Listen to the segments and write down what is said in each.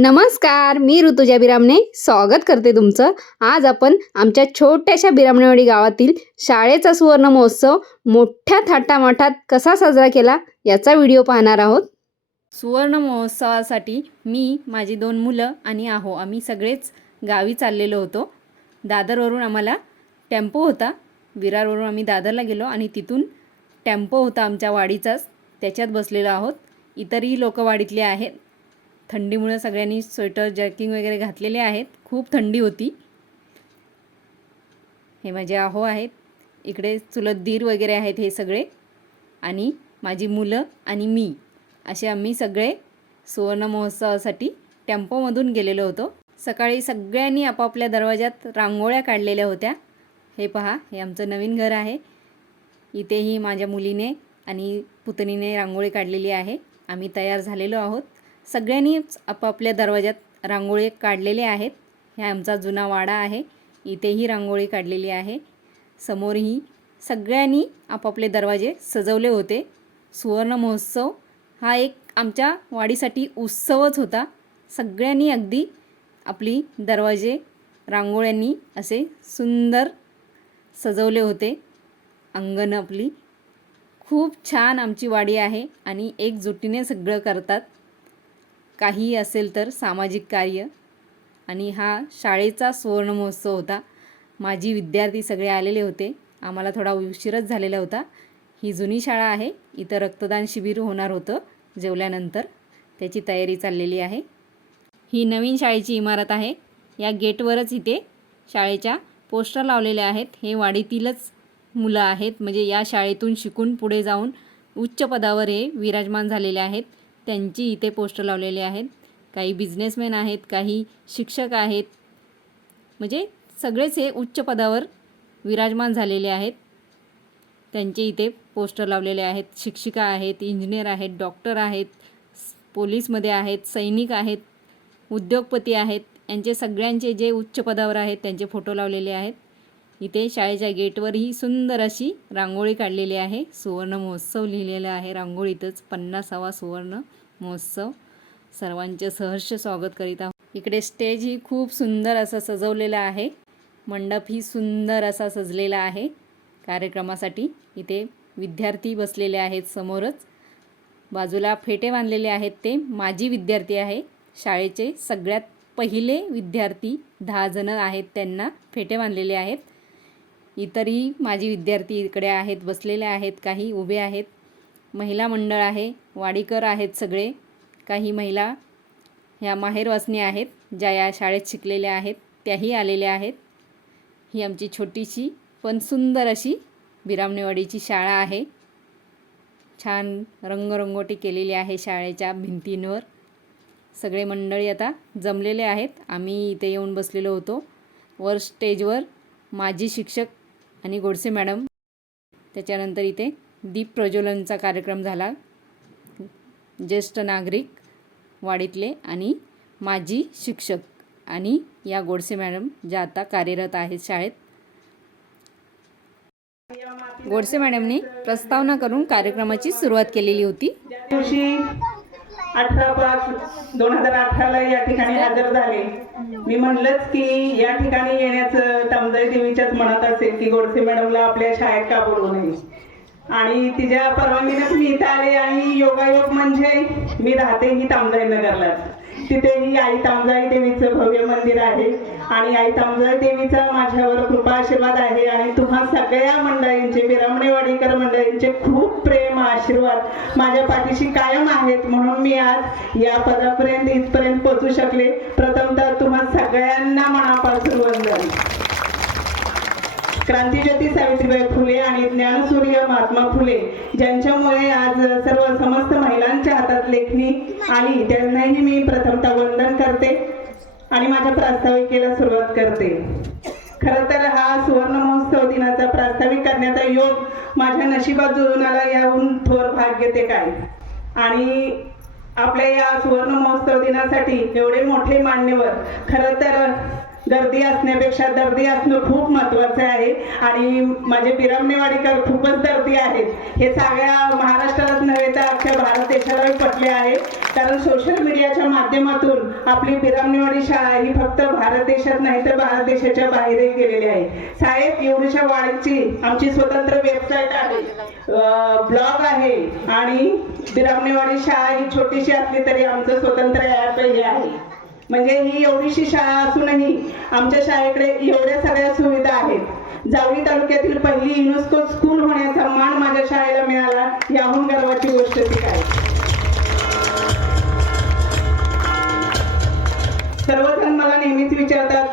नमस्कार मी ऋतुजा बिरामणे. स्वागत करते तुमचं. आज आपण आमच्या छोट्याशा बिरामणेवाडी गावातील शाळेचा सुवर्ण महोत्सव मोठ्या थाटामाठात कसा साजरा केला याचा व्हिडिओ पाहणार आहोत. सुवर्ण महोत्सवासाठी मी माझी दोन मुलं आणि आहो आम्ही सगळेच गावी चाललेलो होतो. दादरवरून आम्हाला टेम्पो होता. विरारवरून आम्ही दादरला गेलो आणि तिथून टेम्पो होता आमच्या वाडीचाच. त्याच्यात बसलेलो आहोत. इतरही लोक वाडीतले आहेत. थंडीमुळे सगळ्यांनी स्वेटर जॅकिंग वगैरे घातलेले आहेत. खूप थंडी होती. हे माझे आहो आहेत. इकडे चुलत दीर वगैरे आहेत हे सगळे. आणि माझी मुलं आणि मी. असे आम्ही सगळे सुवर्ण महोत्सवासाठी टेम्पोमधून गेलेलो होतो. सकाळी सगळ्यांनी आपापल्या दरवाजात रांगोळ्या काढलेल्या होत्या. हे पहा हे आमचं नवीन घर आहे. इथेही माझ्या मुलीने आणि पुतणीने रांगोळी काढलेली आहे. आम्ही तयार झालेलो आहोत. सगळ्यांनीच आपापल्या दरवाजात रांगोळी काढलेले आहेत. ह्या आमचा जुना वाडा आहे. इथेही रांगोळी काढलेली आहे. समोरही सगळ्यांनी आपापले दरवाजे सजवले होते. सुवर्ण महोत्सव हा एक आमच्या वाडीसाठी उत्सवच होता. सगळ्यांनी अगदी आपली दरवाजे रांगोळ्यांनी असे सुंदर सजवले होते. अंगण आपली खूप छान आमची वाडी आहे आणि एकजुटीने सगळं करतात. काही असेल तर सामाजिक कार्य. आणि हा शाळेचा सुवर्ण महोत्सव होता. माझी विद्यार्थी सगळे आलेले होते. आम्हाला थोडा उशीरच झालेला होता. ही जुनी शाळा आहे. इथं रक्तदान शिबिर होणार होतं जेवल्यानंतर. त्याची तयारी चाललेली आहे. ही नवीन शाळेची इमारत आहे. या गेटवरच इथे शाळेच्या पोस्टर लावलेले आहेत. हे वाडीतीलच मुलं आहेत. म्हणजे या शाळेतून शिकून पुढे जाऊन उच्च पदावर हे विराजमान झालेले आहेत. त्यांची इथे पोस्टर लावलेले आहेत. काही बिझनेसमॅन आहेत काही शिक्षक आहेत. म्हणजे सगळेच हे उच्च पदावर विराजमान झालेले आहेत. त्यांचे इथे पोस्टर लावलेले आहेत. शिक्षिका आहेत इंजिनियर आहेत डॉक्टर आहेत पोलीसमध्ये आहेत सैनिक आहेत उद्योगपती आहेत. यांचे सगळ्यांचे जे उच्च पदावर आहेत त्यांचे फोटो लावलेले आहेत. इथे शाळेच्या गेटवर ही सुंदर अशी रांगोळी काढलेली आहे. सुवर्ण महोत्सव लिहिलेला आहे. रांगोळीतच पन्नासावा सुवर्ण महोत्सव. सर्वांचे सहर्ष स्वागत करीत आहोत. इकडे स्टेज ही खूप सुंदर असा सजवलेला आहे. मंडप ही सुंदर असा सजलेला आहे. कार्यक्रमासाठी इथे विद्यार्थी बसलेले आहेत समोरच. बाजूला फेटे बांधलेले आहेत ते. माजी विद्यार्थी आहे. शाळेचे सगळ्यात पहिले विद्यार्थी दहा जणं आहेत त्यांना फेटे बांधलेले आहेत. इतरही माझी विद्यार्थी इकडे आहेत बसलेले आहेत काही उभे आहेत. महिला मंडळ आहे वाडीकर आहेत सगळे. काही महिला ह्या माहेरवासनी आहेत ज्या या शाळेत शिकलेल्या आहेत त्याही आलेल्या आहेत. ही आमची छोटीशी पण सुंदर अशी बिरामणेवाडीची शाळा आहे. छान रंगरंगोटी केलेली आहे शाळेच्या भिंतींवर. सगळे मंडळी आता जमलेले आहेत. आम्ही इथे येऊन बसलेलो होतो. वर स्टेजवर माजी शिक्षक आणि गोडसे मॅडम त्याच्यानंतर इथे दीप प्रज्वलनचा कार्यक्रम झाला. ज्येष्ठ नागरिक वाडीतले आणि माजी शिक्षक आणि या गोडसे मॅडम ज्या आता कार्यरत आहेत शाळेत. गोडसे मॅडमने प्रस्तावना करून कार्यक्रमाची सुरुवात केलेली होती. अठरा पाच दोन हजार अठराला या ठिकाणी हजर झाले. मी म्हणलंच की या ठिकाणी येण्याचं तामजाई देवीच्याच मनात असेल की गोडसे मॅडमला आपल्या शाळेत का बोलवू नये? आणि तिच्या परवानगीनेच मी इथं आले आणि योगायोग म्हणजे मी राहते ही तामजाई नगरलाच. तिथेही आई तामजाई देवीचं भव्य मंदिर आहे. आणि आई तामजाई देवीचा माझ्यावर कृपा आशीर्वाद आहे. आणि तुम्हा सगळ्या मंडळींचे बिरामणेवाडीकर मंडळींचे खूप प्रेम आशीर्वाद माझ्या पाठीशी कायम आहेत. म्हणून मी आज या पदापर्यंत इथपर्यंत पोहोचू शकले. प्रथमतः तुम्हा सगळ्यांना मनापासून वंदन. क्रांतीज्योती सावित्रीबाई फुले आणि ज्ञानसूर्य महात्मा फुले ज्यांच्यामुळे आज सर्व समस्त महिलांच्या हातात लेखणी आली त्यांनाही मी प्रथमतः वंदन करते. आणि माझ्या प्रास्ताविकेला सुरुवात करते. खरं तर हा सुवर्ण महोत्सव दिनाचा प्रास्ताविक करण्याचा योग माझ्या नशिबात जुळून आला याहून थोर भाग्य ते काय. आणि आपल्या या सुवर्ण महोत्सव दिनासाठी एवढे मोठे मान्यवर खरं तर गर्दी असण्यापेक्षा दर्दी असणं खूप महत्वाचं आहे. आणि माझे बिरामनेवाडीकर खूपच दर्दी आहेत. हे सगळ्या महाराष्ट्रालाच नव्हे तर अख्ख्या भारत देशालाही पटले आहे. कारण सोशल मीडियाच्या माध्यमातून आपली बिरामनेवाडी शाळा ही फक्त भारत देशात नाही तर भारत देशाच्या बाहेरही गेलेली आहे. साहेब एवढीच्या वाडीची आमची स्वतंत्र वेबसाईट आहे. ब्लॉग आहे. आणि बिरामनेवाडी शाळा ही छोटीशी असली तरी आमचं स्वतंत्र ॲपही आहे. म्हणजे ही एवढीशी शाळा असूनही आमच्या शाळेकडे एवढ्या सगळ्या सुविधा आहेत. जावळी तालुक्यातील पहिली युनेस्को स्कूल होण्याचा मान माझ्या शाळेला मिळाला याहून गर्वाची गोष्ट ती काय? सर्वजण मला नेहमीच विचारतात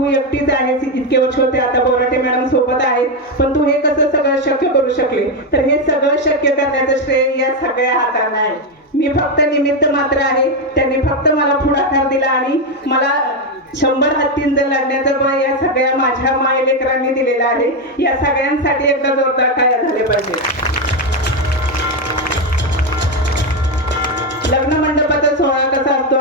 तू एकटीच आहेस इतके वर्ष होते आता बोराटे मॅडम सोबत आहेत पण तू हे कसं सगळं शक्य करू शकले? तर हे सगळं शक्य करण्याचं श्रेय या सगळ्या हातांना आहे. मी फक्त निमित्त मात्र आहे. त्यांनी फक्त मला पुढाकार दिला आणि मला शंभर हत्तींचं लढण्याचं बळ या सगळ्या माझ्या मायलेकरांनी दिलेलं आहे. या सगळ्यांसाठी एकदा जोरदार काय झाले पाहिजे? लग्न मंडपाचा सोहळा कसा असतो?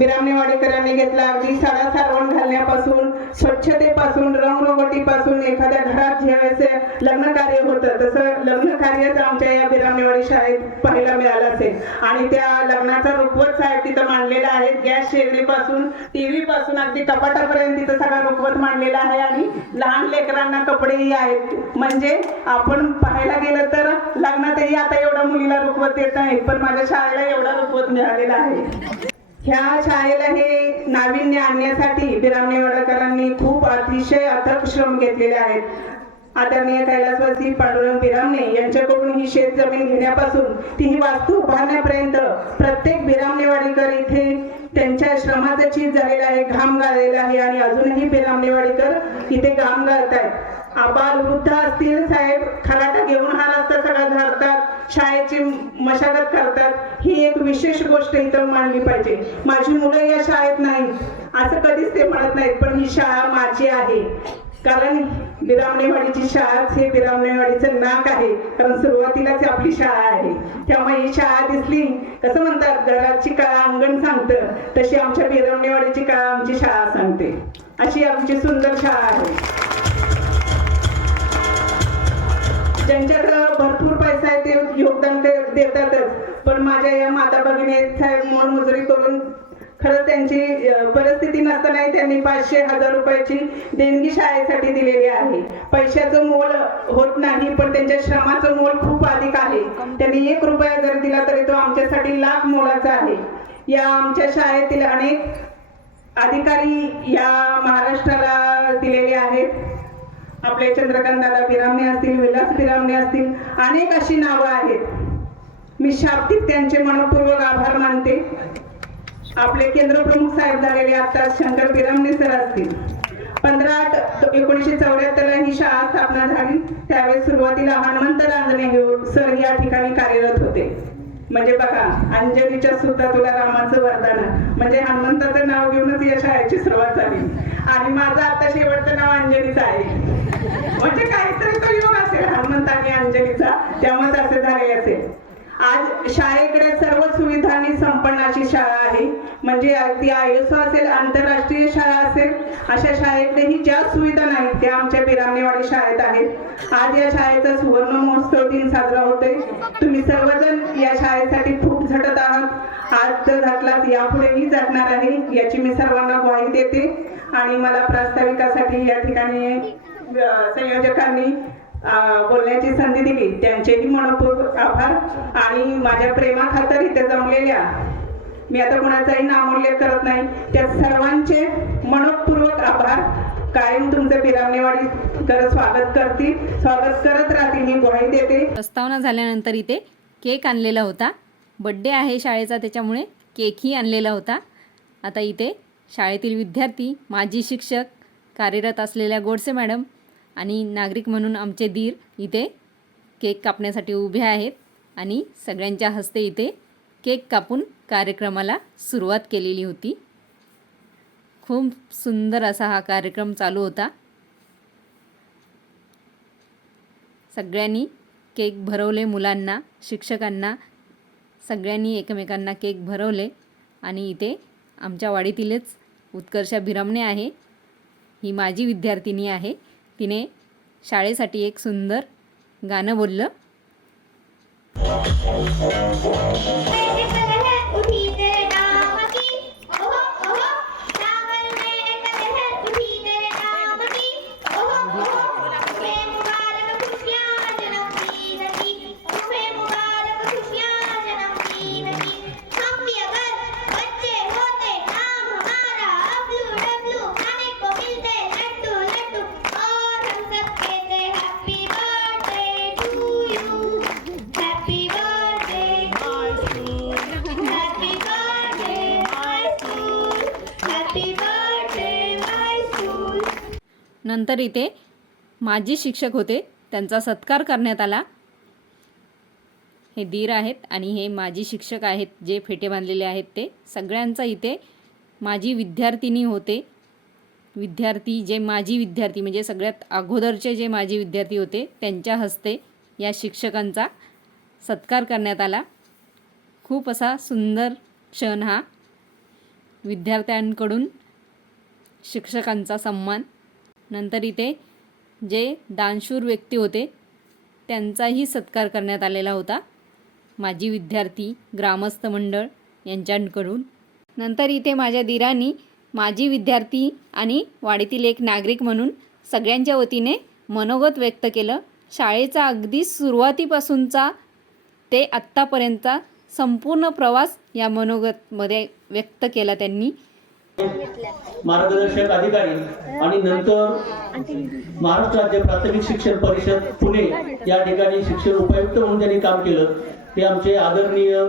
विरामने वाडेकरांनी घेतला. अगदी साडा सारवण घालण्यापासून स्वच्छतेपासून रंगरोगटीपासून एखाद्या घरात ज्यावेळेस लग्न कार्य होतं. तसं लग्न कार्यच आमच्या या बिरामनेवाडी शाळेत पाहायला मिळालं असेल. आणि त्या लग्नाचा रुखवत साहेब तिथं मांडलेला आहे. गॅस शेगडीपासून टीव्ही पासून अगदी कपाटापर्यंत तिथं सगळा रुखवत मांडलेला आहे. आणि लहान लेकरांना कपडेही आहेत. म्हणजे आपण पाहायला गेलं तर लग्नातही आता एवढ्या मुलीला रुखवत येत नाही पण माझ्या शाळेला एवढा रुखवत मिळालेला आहे. ह्या शाळेला हे नाविन्य आणण्यासाठी बिरामनेवाडकरांनी खूप अतिशय अथक श्रम घेतलेले आहेत. आदरणीय कैलासवासी पांडुरंग बिरामणे यांच्याकडून ही शेत जमीन घेण्यापासून ती ही वास्तू उभारण्यापर्यंत प्रत्येक बिरामनेवाडीकर इथे त्यांच्या श्रमाचं चीज झालेलं आहे घाम गाळलेला आहे आणि अजूनही बिरामनेवाडीकर इथे घाम गाळतायत. आबाल वृद्ध असतील साहेब. खराटा घेऊन हा रस्ता सगळा झाडतात शाळेची मशागत करतात. ही एक विशेष गोष्ट इथं मांडली पाहिजे. माझी मुलं या शाळेत नाही असं कधीच ते म्हणत नाहीत पण ही शाळा माझी आहे. कारण बिरामणेवाडीची शाळाच हे बिरामणेवाडीचं नाक आहे. कारण सुरुवातीलाच आपली शाळा आहे. त्यामुळे ही शाळा दिसली. कसं म्हणतात घराची काळा अंगण सांगतं. तशी आमच्या बिरामणेवाडीची काळा आमची शाळा सांगते. अशी आमची सुंदर शाळा आहे. ज्यांच्याकडं भरपूर पैसा आहे ते योगदान देतातच. पण माझ्या या माता भगिनी साहेब मोलमजुरी करून खरंच त्यांची परिस्थिती नसतानाही त्यांनी पाचशे हजार रुपयाची देणगी शाळेसाठी दिलेली आहे. पैशाचं मोल होत नाही पण त्यांच्या श्रमाचं मोल खूप अधिक आहे. त्यांनी एक रुपया जर दिला तरी तो आमच्यासाठी लाख मोलाचा आहे. या आमच्या शाळेतील अनेक अधिकारी या महाराष्ट्राला दिलेले आहेत. आपले चंद्रकांत दादा असतील विलास पिरामणे असतील अनेक अशी नावं आहेत. मी शाब्दिक त्यांचे मनपूर्वक आभार मानते. आपले केंद्रप्रमुख साहेब झालेले आता शंकर पिरामणे सर असतील. पंधरा आठ एकोणीसशे चौऱ्याहत्तरला ही शाळा स्थापना झाली. त्यावेळेस सुरुवातीला हनुमंत रांजणे सर या ठिकाणी कार्यरत होते. म्हणजे बघा अंजलीच्या सुद्धा तुला रामाचं वरदान आहे. म्हणजे हनुमंताचं नाव घेऊनच या शाळेची सुरुवात झाली. आणि माझं आता शेवटचं नाव अंजलीच आहे. म्हणजे काहीतरी तो योग असेल हनुमंत आणि अंजलीचा. त्यामुळे असे झाले असेल आज शाळेकडे सर्व सुविधांनी संपन्न अशी शाळा आहे. म्हणजे अगदी आयुष्य असेल आंतरराष्ट्रीय शाळा असेल अशा शाळेकडेही ज्या सुविधा नाहीत त्या आमच्या बिरामनेवाडी शाळेत आहेत. आज या शाळेचा सुवर्ण महोत्सव दिन साजरा होतोय. तुम्ही सर्वजण या शाळेसाठी खूप झटत आहात. आज तर झटलात यापुढेही झटणार आहे याची मी सर्वांना ग्वाही देते. आणि मला प्रास्ताविकासाठी या ठिकाणी संयोजकांनी बोलण्याची संधी दिली. त्यांचेही मनपूर्वक आभार. आणि माझ्या प्रेमाखातर इथे जमलेल्या मी आता कोणाचाही नामोल्लेख करत नाही त्या सर्वांचे मनपूर्वक आभार. कायम तुमचं बिरामनेवाडी स्वागत करतील. स्वागत करत राहतील मी ग्वाही देते. प्रस्तावना झाल्यानंतर इथे केक आणलेला होता. बड्डे आहे शाळेचा त्याच्यामुळे केकही आणलेला होता. आता इथे शाळेतील विद्यार्थी माजी शिक्षक कार्यरत असलेल्या गोडसे मॅडम आणि नागरिक म्हणून आमचे दीर इथे केक कापण्यासाठी उभे आहेत आणि सगळ्यांच्या हस्ते इथे केक कापून कार्यक्रमाला सुरुवात केलेली होती. खूप सुंदर असा हा कार्यक्रम चालू होता. सगळ्यांनी केक भरवले मुलांना शिक्षकांना सगळ्यांनी एकमेकांना केक भरवले आणि इथे आमच्या वाडीतीलच उत्कर्षा भिरमणे आहे. ही माझी विद्यार्थिनी आहे. तिने शाळेसाठी एक सुंदर गाणं बोललं. नंतर इथे माजी शिक्षक होते. त्यांचा सत्कार करण्यात आला. हे दीर आहेत आणि हे माजी शिक्षक आहेत जे फेटे बांधलेले आहेत ते. सगळ्यांचा इथे माजी विद्यार्थिनी होते. विद्यार्थी जे माजी विद्यार्थी म्हणजे सगळ्यात अगोदरचे जे माजी विद्यार्थी होते त्यांच्या हस्ते या शिक्षकांचा सत्कार करण्यात आला. खूप असा सुंदर क्षण हा. विद्यार्थ्यांकडून शिक्षकांचा सन्मान नंतर इथे जे दानशूर व्यक्ती होते त्यांचाही सत्कार करण्यात आलेला होता. माजी विद्यार्थी ग्रामस्थ मंडळ यांच्याकडून. नंतर इथे माझ्या दिरांनी माजी विद्यार्थी आणि वाडीतील एक नागरिक म्हणून सगळ्यांच्या वतीने मनोगत व्यक्त केलं. शाळेचा अगदी सुरुवातीपासूनचा ते आत्तापर्यंतचा संपूर्ण प्रवास या मनोगतमध्ये व्यक्त केला त्यांनी. मार्गदर्शक अधिकारी आणि नंतर महाराष्ट्र राज्य प्राथमिक शिक्षण परिषद पुणे या ठिकाणी शिक्षण उपायुक्त म्हणून त्यांनी काम केलं. ते आमचे आदरणीय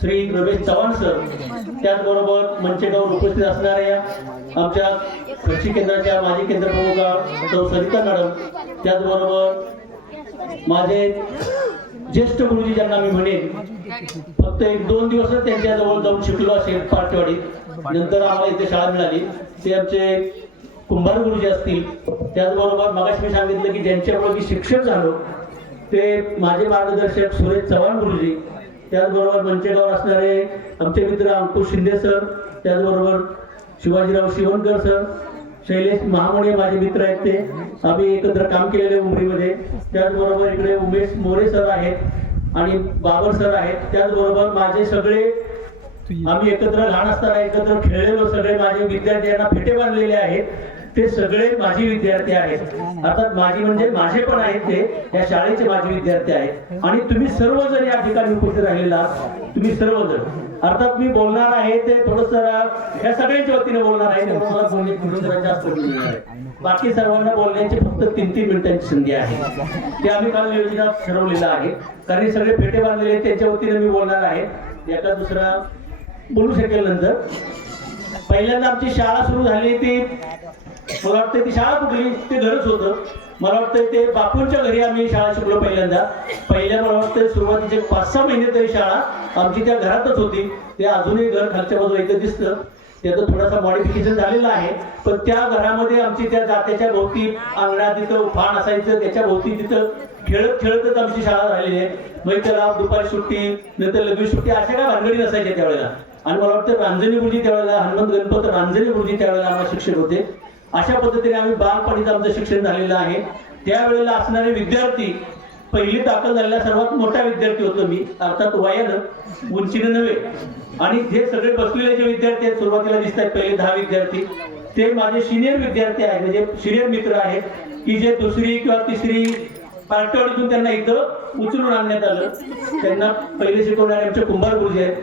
श्री रमेश चव्हाण सर त्याचबरोबर मंचेगावर उपस्थित असणाऱ्या आमच्या कृषी केंद्राच्या माजी केंद्र प्रमुख डॉ. सरिता मॅडम त्याचबरोबर माझे ज्येष्ठ गुरुजी ज्यांना मी म्हणेन फक्त एक दोन दिवसच त्यांच्या जवळ जाऊन शिकलो असेल पार्टीवाडीत नंतर आम्हाला इथे शाळा मिळाली. ते आमचे कुंभार गुरुजी असतील त्याचबरोबर मगाशी मी सांगितलं की ज्यांच्यामुळे मी शिक्षक झालो ते माझे मार्गदर्शक सुरेश चव्हाण गुरुजी त्याचबरोबर मंचेगावर असणारे आमचे मित्र अंकुश शिंदे सर त्याचबरोबर शिवाजीराव शिवणकर सर शैलेश महामोडे माझे मित्र आहेत ते. आम्ही एकत्र काम केलेले उमरीमध्ये. त्याचबरोबर इकडे उमेश मोरे सर आहेत आणि बाबर सर आहेत. त्याचबरोबर माझे सगळे आम्ही एकत्र लहान असताना एकत्र खेळलेलो सगळे माझे विद्यार्थी यांना फेटे बांधलेले आहेत. ते सगळे माझे विद्यार्थी आहेत. अर्थात माझी म्हणजे माझे पण आहेत ते. या शाळेचे माझे विद्यार्थी आहेत. आणि तुम्ही सर्वजण या ठिकाणी उपस्थित राहिलेला आहात. तुम्ही सर्वजण. अर्थात मी बोलणार आहे ते थोडस या सगळ्यांच्या वतीने बोलणार आहे. मला बोलणे जास्त बाकी सर्वांना बोलण्याची फक्त तीन तीन मिनिटांची संधी आहे. ते आम्ही काल योजना ठरवलेलं आहे. कारण हे सगळे फेटे बांधलेले आहेत. त्यांच्या वतीने मी बोलणार आहे. एका दुसरा बोलू शकेल नंतर. पहिल्यांदा आमची शाळा सुरू झाली ती मला वाटतं ती शाळा कुठली? ते घरच होतं. मला वाटतं ते बापूंच्या घरी आम्ही शाळा शिकलो पहिल्यांदा. पहिल्या मला वाटतं सुरुवातीचे पाच सहा महिने तरी शाळा आमची त्या घरातच होती. ते अजूनही घर खालच्या बाजूला इथं दिसतं. त्याचं थोडासा मॉडिफिकेशन झालेलं आहे. पण त्या घरामध्ये आमची त्या जात्याच्या भोवती अंगणात तिथं फाण असायचं. त्याच्या भोवती तिथं खेळत खेळतच आमची शाळा झालेली आहे. मग त्याला दुपारी सुट्टी नंतर लघवी सुट्टी अशा काय भानगडी नसायच्या त्यावेळेला. आणि मला वाटतं रांजणी गुरुजी त्यावेळेला हनुमंत गणपत रांजणी गुरुजी त्यावेळेला आम्हाला शिक्षक होते. अशा पद्धतीने आम्ही बालपणीचं आमचं शिक्षण झालेलं आहे. त्यावेळेला असणारे विद्यार्थी पहिली दाखल झालेला सर्वात मोठा विद्यार्थी होतो मी अर्थात वयानं उंचीनं नव्हे. आणि जे सगळे बसलेले जे विद्यार्थी आहेत सुरुवातीला दिसत आहेत पहिले दहा विद्यार्थी. ते माझे सिनियर विद्यार्थी आहेत म्हणजे सिनियर मित्र आहेत की जे दुसरी किंवा तिसरी पार्टवाडीतून त्यांना इथं उचलून आणण्यात आलं. त्यांना पहिले शिकवणारे आमचे कुंभार गुरुजी आहेत.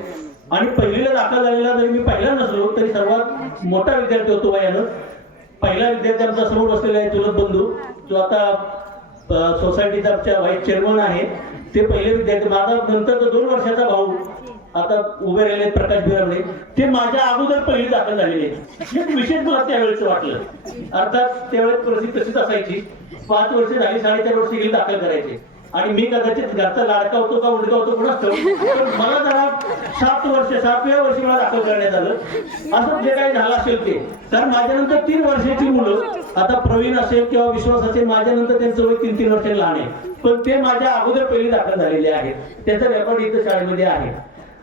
आणि पहिलीला दाखल झालेला जरी मी पहिला नसलो तरी सर्वात मोठा विद्यार्थी होतो वयानं पहिला विद्यार्थी आमचा समोर बसलेला आहे चुलत बंधू. जो आता सोसायटीचा आमच्या व्हाईस चेअरमन आहे. ते पहिले विद्यार्थी. माझा नंतर दोन वर्षाचा भाऊ. आता उभे राहिले प्रकाश बिरामणे ते माझ्या अगोदर पहिली दाखल झालेले हे एक विशेष मला त्यावेळेस वाटलं. अर्थात त्यावेळेस परिस्थिती तशीच असायची. पाच वर्ष झाली साडेचार वर्ष गेली दाखल करायचे. आणि मी कदाचित घरचा लाडका होतो का उडका होतो कोणाच मला जरा सात वर्ष सातव्या वर्षी मला दाखल करण्यात आलं. असं जे काही झालं असेल ते. कारण माझ्यानंतर तीन वर्षाची मुलं आता प्रवीण असेल किंवा विश्वास असेल माझ्यानंतर त्यांचं वय तीन तीन वर्ष लहान आहे. पण ते माझ्या अगोदर पहिले दाखल झालेले आहेत. त्याचा रेकॉर्ड इथं शाळेमध्ये आहे.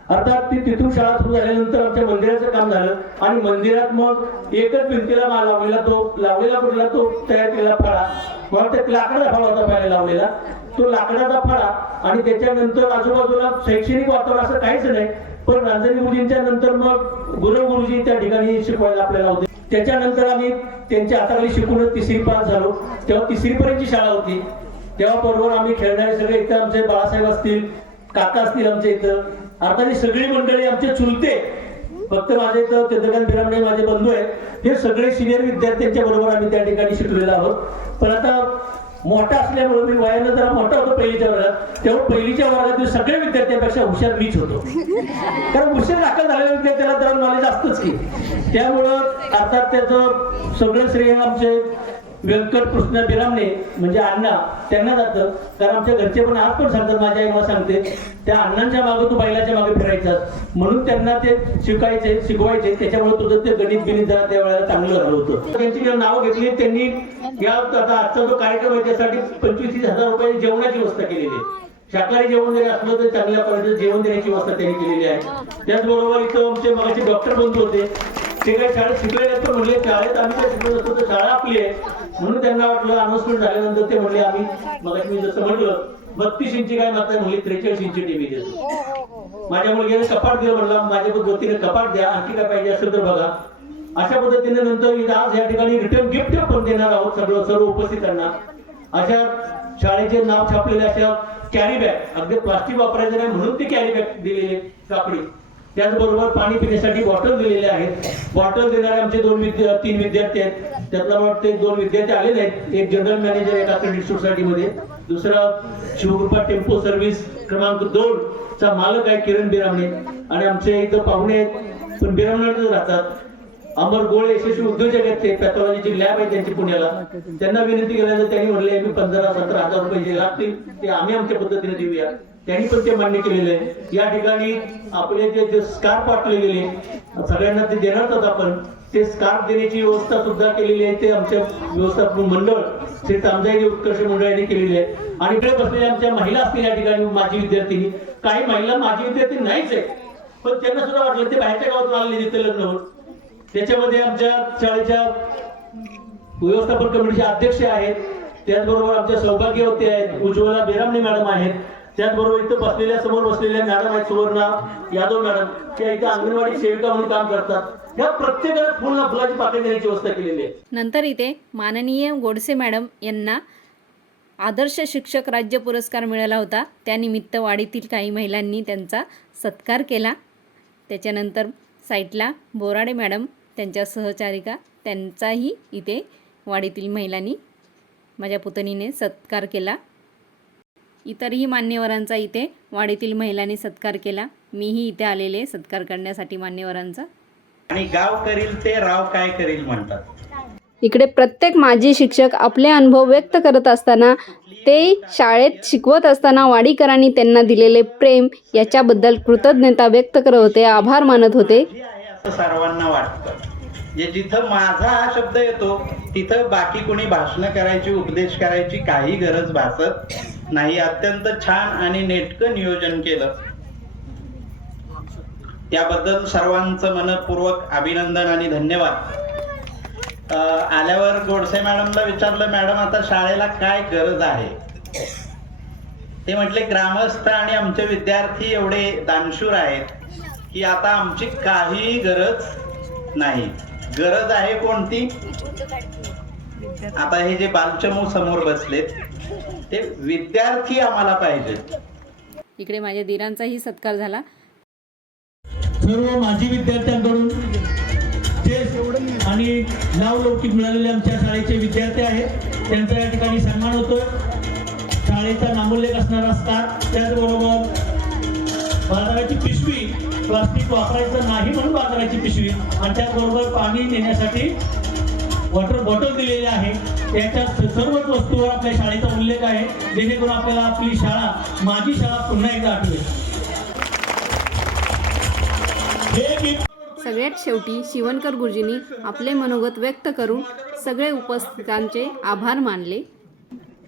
अर्थात ती तिथून शाळा सुरू झाल्यानंतर आमच्या मंदिराचं काम झालं. आणि मंदिरात मग एकच भिंतीला लावलेला तो लावलेला कुठला तो? तयार केलेला फळा. मला ते लाकडाचा फळा होता पहिला लावलेला. तो लाकडाचा फळा आणि त्याच्यानंतर आजूबाजूला शैक्षणिक वातावरण असं काहीच नाही पण रांजणी गुरुजींच्या नंतर मग गुरु गुरुजी त्या ठिकाणी शिकवायला आपल्याला होते. त्याच्यानंतर आम्ही त्यांच्या हाताखाली शिकूनच तिसरी पास झालो. तेव्हा तिसरीपर्यंतची शाळा होती. तेव्हा बरोबर आम्ही खेळणारे सगळे इथं आमचे बाळासाहेब असतील काका असतील आमच्या इथं. अर्थात ही सगळी मंडळी आमचे चुलते. फक्त माझे इथं चंद्रकांत बिरामणे माझे बंधू आहेत. हे सगळे सिनियर विद्यार्थ्यांच्या बरोबर आम्ही त्या ठिकाणी शिकलेलो आहोत. पण आता मोठा असल्यामुळे मी वयानं जरा मोठा होतो पहिलीच्या वर्गात. तेव्हा पहिलीच्या वर्गातील सगळ्या विद्यार्थ्यांपेक्षा हुशार मीच होतो. कारण हुशार दाखल झालेल्या विद्यार्थ्याला जरा नॉलेज असतंच की. त्यामुळं अर्थात त्याचं सगळं श्रेय आमचे व्यंकट कृष्ण बिरामणे म्हणजे अण्णा त्यांना जातं. कारण आमच्या घरचे पण आज पण सांगतात माझ्या आई मला सांगते त्या अण्णांच्या मागे तू बैलाच्या मागे फिरायचा म्हणून त्यांना ते शिकायचे शिकवायचे. त्याच्यामुळे तुझं ते गणित गणित जरा त्या वेळेला चांगलं झालं होतं. त्यांची जेव्हा नावं घेतली त्यांनी या आता आजचा जो कार्यक्रम आहे त्यासाठी पंचवीस तीस हजार रुपये जेवणाची व्यवस्था केलेली आहे. शाकाहारी जेवण जरी असलं तर चांगल्या पद्धतीचं जेवण देण्याची व्यवस्था त्यांनी केलेली आहे. त्याचबरोबर इथं आमचे मगाचे डॉक्टर बंधू होते. ते काही शाळेत शिकले नाही तर म्हणले शाळेत आम्ही काय शिकलो नसतो तर शाळा आपली आहे. म्हणून त्यांना वाटलं अनाउन्समेंट झाल्यानंतर ते म्हणले आम्ही मग मी जसं म्हणलं बत्तीस इंची काय मात्र म्हणली त्रेचाळीस इंची टीव्ही देतो. माझ्या मुलगीने कपाट दिलं म्हणलं माझ्या पद्धतीने कपाट द्या आणखी काय पाहिजे असेल तर बघा. अशा पद्धतीने नंतर आज या ठिकाणी रिटर्न गिफ्ट पण देणार आहोत सगळं सर्व उपस्थितांना. अशा शाळेचे नाव छापलेले अशा कॅरी बॅग अगदी प्लास्टिक वापरायचं नाही म्हणून ती कॅरी बॅग दिलेली कापडी त्याचबरोबर पाणी पिण्यासाठी बॉटल दिलेले आहेत. बॉटल देणारे आमचे दोन विद्या तीन विद्यार्थी आहेत. त्यातला वाटते दोन विद्यार्थी आलेले आहेत. एक जनरल मॅनेजर एका क्रेडिट सोसायटीमध्ये दुसरा शिवकृपा टेम्पो सर्व्हिस क्रमांक दोन चा मालक आहे किरण बिरामणे. आणि आमचे इथं पाहुणे आहेत. पण बिरामणेच राहतात अमर गोळे यशस्वी उद्योजक आहेत ते. पॅथॉलॉजीची लॅब आहे त्यांची पुण्याला. त्यांना विनंती केल्यानंतर त्यांनी म्हणले मी पंधरा सतरा हजार रुपये जे लागतील ते आम्ही आमच्या पद्धतीने देऊया. त्यांनी पण ते मान्य केलेले आहे. या ठिकाणी आपले जे जे स्कार्फ वाटले गेले सगळ्यांना ते देणार होत आपण. ते स्कार्फ देण्याची व्यवस्था सुद्धा केलेली आहे. ते आमच्या व्यवस्थापन मंडळ श्री तामजाई उत्कर्ष मंडळाने केलेली आहे. आणि इकडे बसलेल्या आमच्या महिला असतील या ठिकाणी माजी विद्यार्थिनी. काही महिला माजी विद्यार्थी नाहीच आहे पण त्यांना सुद्धा वाटलं ते बाहेरच्या गावातून आलेले तिथे लग्न त्याच्यामध्ये आमच्या शाळेच्या व्यवस्थापन कमिटीचे अध्यक्ष आहेत. त्याचबरोबर आमच्या सौभाग्यवती आहेत उज्ज्वला बेरामणे मॅडम आहेत. त्याचबरोबर इथं बसलेल्या समोर बसलेल्या मॅडम आहेत सुवर्णा यादव मॅडम. त्या इथं अंगणवाडी सेविका म्हणून काम करतात. या प्रत्येकाला फुल फुलाची पाकळी देण्याची व्यवस्था केलेली आहे. नंतर इथे माननीय गोडसे मॅडम यांना आदर्श शिक्षक राज्य पुरस्कार मिळाला होता. त्यानिमित्त वाडीतील काही महिलांनी त्यांचा सत्कार केला. त्याच्यानंतर साईटला बोराडे मॅडम त्यांच्या सहचारिका त्यांचाही इथे वाडीतील महिलांनी माझ्या पुतणीने सत्कार केला. इतरही मान्यवरांचा इथे वाडीतील महिलांनी सत्कार केला. मीही इथे आलेले सत्कार करण्यासाठी मान्यवरांचा. आणि गाव करील ते राव काय करील म्हणतात. इकडे प्रत्येक माजी शिक्षक आपले अनुभव व्यक्त करत असताना ते शाळेत शिकवत असताना वाडीकरांनी त्यांना दिलेले प्रेम याच्याबद्दल कृतज्ञता व्यक्त करत होते आभार मानत होते. जी आहे असं सर्वांना वाटतं. जे जिथं माझा हा शब्द येतो तिथं बाकी कोणी भाषणं करायची उपदेश करायची काही गरज भासत नाही अत्यंत छान आणि नेटकं नियोजन केलं. त्याबद्दल सर्वांचं मनपूर्वक अभिनंदन आणि धन्यवाद. आल्यावर गोडसे मॅडमला विचारलं मॅडम आता शाळेला काय गरज आहे? ते म्हटले ग्रामस्थ आणि आमचे विद्यार्थी एवढे दानशूर आहेत की आता आमची काही गरज नाही. गरज आहे कोणती? आता हे जे बालचमू समोर बसलेत ते विद्यार्थी आम्हाला पाहिजेत इकडे माझ्या दिरांचाही सत्कार झाला. सर्व माजी विद्यार्थ्यांकडून आणि नाव लौकिक मिळालेले आमच्या शाळेचे विद्यार्थी आहेत. त्यांचा या ठिकाणी सन्मान होतोय. शाळेचा नामोल्लेख असणारा स्टाफ त्याचबरोबर बाजाराची पिशवी प्लास्टिक वापरायचं नाही म्हणून बाजाराची पिशवी आणि त्याचबरोबर पाणी नेण्यासाठी वॉटर बॉटल दिलेली आहे. त्याच्यात सर्वच वस्तूवर आपल्या शाळेचा उल्लेख आहे. जेणेकरून आपल्याला आपली शाळा माझी शाळा पुन्हा एकदा आठवेल. हे सगळ्यात शेवटी शिवणकर गुरुजींनी आपले मनोगत व्यक्त करून सगळे उपस्थितांचे आभार मानले.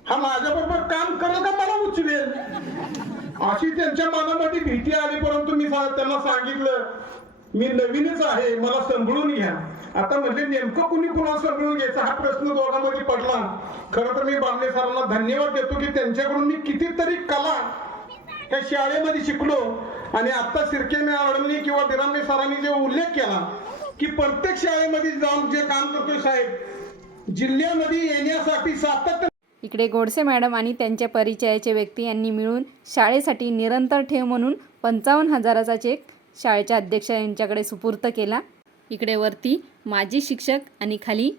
हा माझ्या बरोबर काम करेल का मला उचलेल? अशी त्यांच्या मनामध्ये भीती आली परंतु मी त्यांना सांगितलं मी नवीनच आहे मला सांभाळून घ्या. आता म्हणजे नेमकं कुणी कुणाला सांभाळून घ्यायचा? हा प्रश्न दोघांमध्ये पडला. खरं तर मी बांबे सरांना धन्यवाद देतो की त्यांच्याकडून मी कितीतरी कला त्या शाळेमध्ये शिकलो. आणि आता सिरके मॅडमनी किंवा बिरामणे सरांनी जे उल्लेख केला की प्रत्येक शाळेमध्ये जाऊन जे काम करतोय साहेब जिल्ह्यामध्ये येण्यासाठी सातत्य इकडे गोडसे मॅडम आणि त्यांच्या परिचयाचे व्यक्ती यांनी मिळून शाळेसाठी निरंतर ठेव म्हणून पंचावन्न हजाराचा चेक शाळेच्या अध्यक्ष यांच्याकडे सुपूर्त केला. इकडे वरती माजी शिक्षक आणि खाली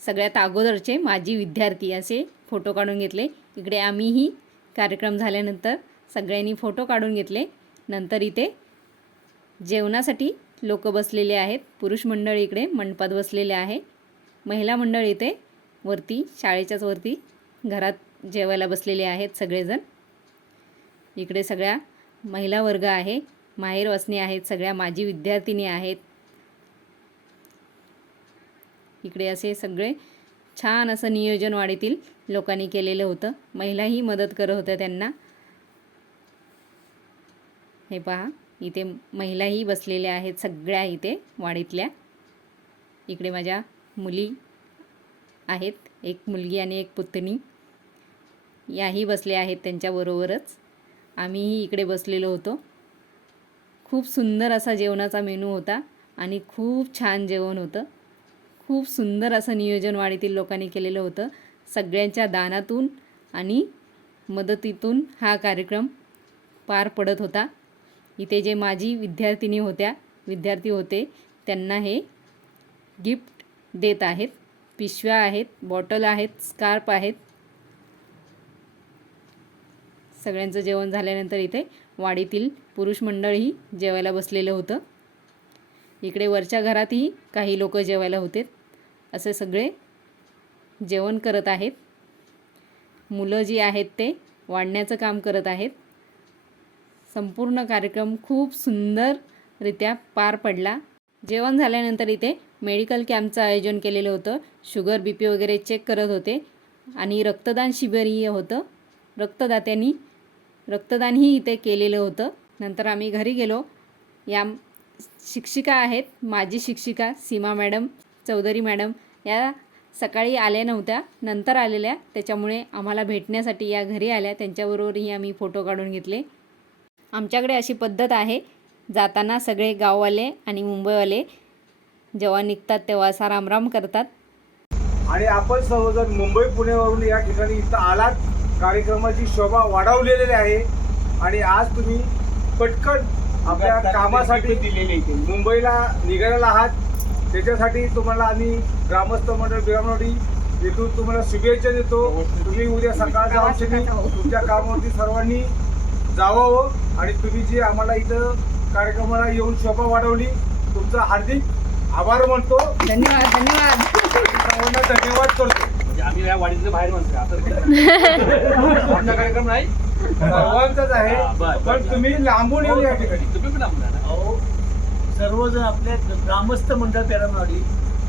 सगळ्यात अगोदरचे माजी विद्यार्थी असे फोटो काढून घेतले. इकडे आम्हीही कार्यक्रम झाल्यानंतर सगळ्यांनी फोटो काढून घेतले. नंतर इथे जेवणासाठी लोक बसलेले आहेत. पुरुष मंडळ इकडे मंडपात बसलेले आहे. महिला मंडळ इथे वरती शाळेच्याच वरती घरात जेवायला बसलेले आहेत सगळेजण. इकडे सगळ्या महिला वर्ग आहे. माहेरवासनी आहेत सगळ्या माजी विद्यार्थिनी आहेत. इकडे असे सगळे छान असं नियोजन वाढीतील लोकांनी केलेलं होतं. महिलाही मदत करत होत्या त्यांना. हे पहा इथे महिलाही बसलेल्या आहेत सगळ्या इथे वाडीतल्या. इकडे माझ्या मुली आहेत एक मुलगी आणि एक पुतणी. याही बसल्या आहेत त्यांच्याबरोबरच. आम्हीही इकडे बसलेलो होतो. खूप सुंदर असा जेवणाचा मेनू होता आणि खूप छान जेवण होतं. खूप सुंदर असं नियोजन वाडीतील लोकांनी केलेलं होतं. सगळ्यांच्या दानातून आणि मदतीतून हा कार्यक्रम पार पडत होता. इथे जे माजी विद्यार्थिनी होत्या विद्यार्थी होते त्यांना हे गिफ्ट देत आहेत. पिशव्या आहेत बॉटल आहेत स्कार्प आहेत. सगळ्यांचं जेवण झाल्यानंतर इथे वाडीतील पुरुष मंडळही जेवायला बसलेलं होतं. इकडे वरच्या घरातही काही लोक जेवायला होते. असे सगळे जेवण करत आहेत. मुलं जी आहेत ते वाढण्याचं काम करत आहेत. संपूर्ण कार्यक्रम खूप सुंदररित्या पार पडला. जेवण झाल्यानंतर इथे मेडिकल कॅम्पचं आयोजन केलेलं होतं. शुगर बी पी वगैरे चेक करत होते. आणि रक्तदान शिबिरही होतं. रक्तदात्यांनी रक्तदानही इथे केलेलं होतं. नंतर आम्ही घरी गेलो. या शिक्षिका आहेत. माजी शिक्षिका सीमा मॅडम चौधरी मॅडम या सकाळी आल्या नव्हत्या. नंतर आलेल्या. त्याच्यामुळे आम्हाला भेटण्यासाठी या घरी आल्या. त्यांच्याबरोबरही आम्ही फोटो काढून घेतले. आमच्याकडे अशी पद्धत आहे. जाताना सगळे गाववाले आणि मुंबईवाले जेव्हा निघतात तेव्हा असा रामराम करतात. आणि आपण सर्वजण मुंबई पुण्यावरून या ठिकाणी इथं आलात. कार्यक्रमाची शोभा वाढवलेली आहे. आणि आज तुम्ही पटकन आपल्या कामासाठी दिलेली मुंबईला निघालेला आहात. त्याच्यासाठी तुम्हाला आम्ही ग्रामस्थ मंडळ बिरामवाडी इथून तुम्हाला शुभेच्छा देतो. तुम्ही उद्या सकाळ जाऊन तुमच्या कामावरती सर्वांनी जावावं आणि तुम्ही जी आम्हाला इथं कार्यक्रमाला येऊन शोभा वाढवली तुमचा हार्दिक आभार मानतो धन्यवाद धन्यवाद. सर्वांना धन्यवाद करतो. आम्ही या वाडीतले बाहेर. आता आमचा कार्यक्रम नाही. सर्वांचाच आहे. पण तुम्ही लांबून या ठिकाणी. तुम्ही पण सर्वजण आपले ग्रामस्थ मंडळ पेरामवाडी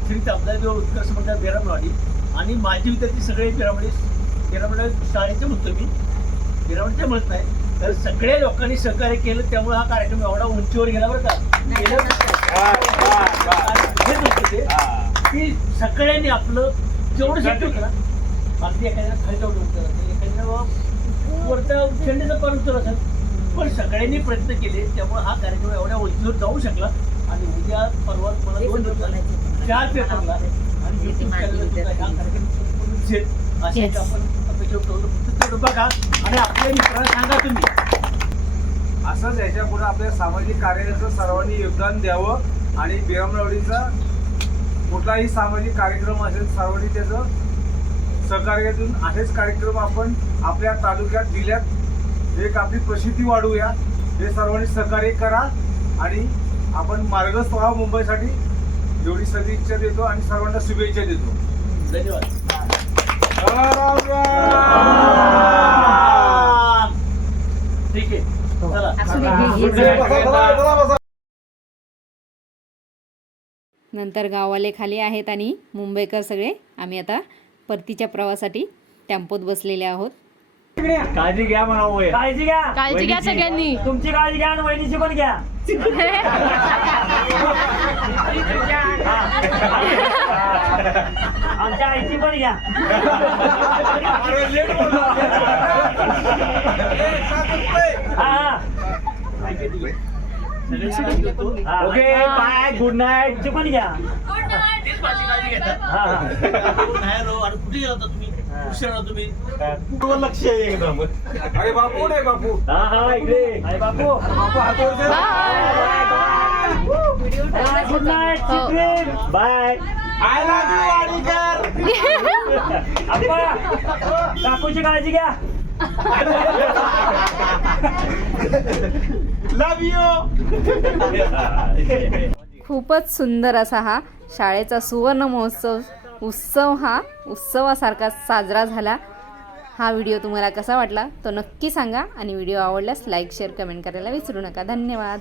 श्री तबलादेव उत्कर्ष मंडळ पेरामवाडी आणि माझी विद्यार्थी सगळे पेरामवाडी पेरामवाडी शाळेचे म्हणतो मी. पेरामवाडीचे म्हणत नाही. तर सगळ्या लोकांनी सहकार्य केलं त्यामुळे हा कार्यक्रम एवढा उंचीवर गेला बरं का. की सगळ्यांनी आपलं जेवढं शक्य होतं ना अगदी एखाद्याला खाली जाऊन उतरत असेल वरच्या असेल. पण सगळ्यांनी प्रयत्न केले त्यामुळे हा कार्यक्रम एवढ्या उंचीवर जाऊ शकला. आणि उद्या परवा मला दोन दिवसात चार पेपरला आणि YouTube channel ला सुद्धा हा कार्यक्रम संपूर्ण दिसेल अशी एक आपण अपेक्षा ठेवतो फक्त तेवढं बघा. आणि आपल्या मित्रांना सांगा तुम्ही. असंच याच्यापुढे आपल्या सामाजिक कार्याचं सर्वांनी योगदान द्यावं आणि बिरामरावडीचा कुठलाही सामाजिक कार्यक्रम असेल सर्वांनी त्याचं सहकार्य देऊन असेच कार्यक्रम आपण आपल्या तालुक्यात जिल्ह्यात एक आपली प्रसिद्धी वाढवूया. हे सर्वांनी सहकार्य करा आणि आपण मार्गस्थ व्हावं मुंबईसाठी. एवढी सदिच्छा देतो आणि सर्वांना शुभेच्छा देतो. धन्यवाद. ठीक आहे. चला. नंतर गाववाले खाली आहेत आणि मुंबईकर सगळे. आम्ही आता परतीच्या प्रवासासाठी टेम्पोत बसलेले आहोत. काळजी घ्या म्हणा काळजी घ्या. काळजी घ्या सगळ्यांनी. तुमची काळजी घ्या आणि वहिनीची पण घ्या. आमच्या आईची पण घ्या. ओके बाय गुड नाईट ची पण घ्या. हा, हा. लक्ष आहे एकदम अरे बापू नाही बापू? हा हा इकडे. अरे बापू बापू हातवर. Good night bye you, Wadikar. अप्पा काकूची काळजी घ्या. खूपच सुंदर असा हा शाळेचा सुवर्ण महोत्सव उत्सव हा उत्सवासारखा साजरा झाला. हा व्हिडिओ तुम्हाला कसा वाटला तो नक्की सांगा आणि व्हिडिओ आवडल्यास लाईक शेअर कमेंट करायला विसरू नका. धन्यवाद.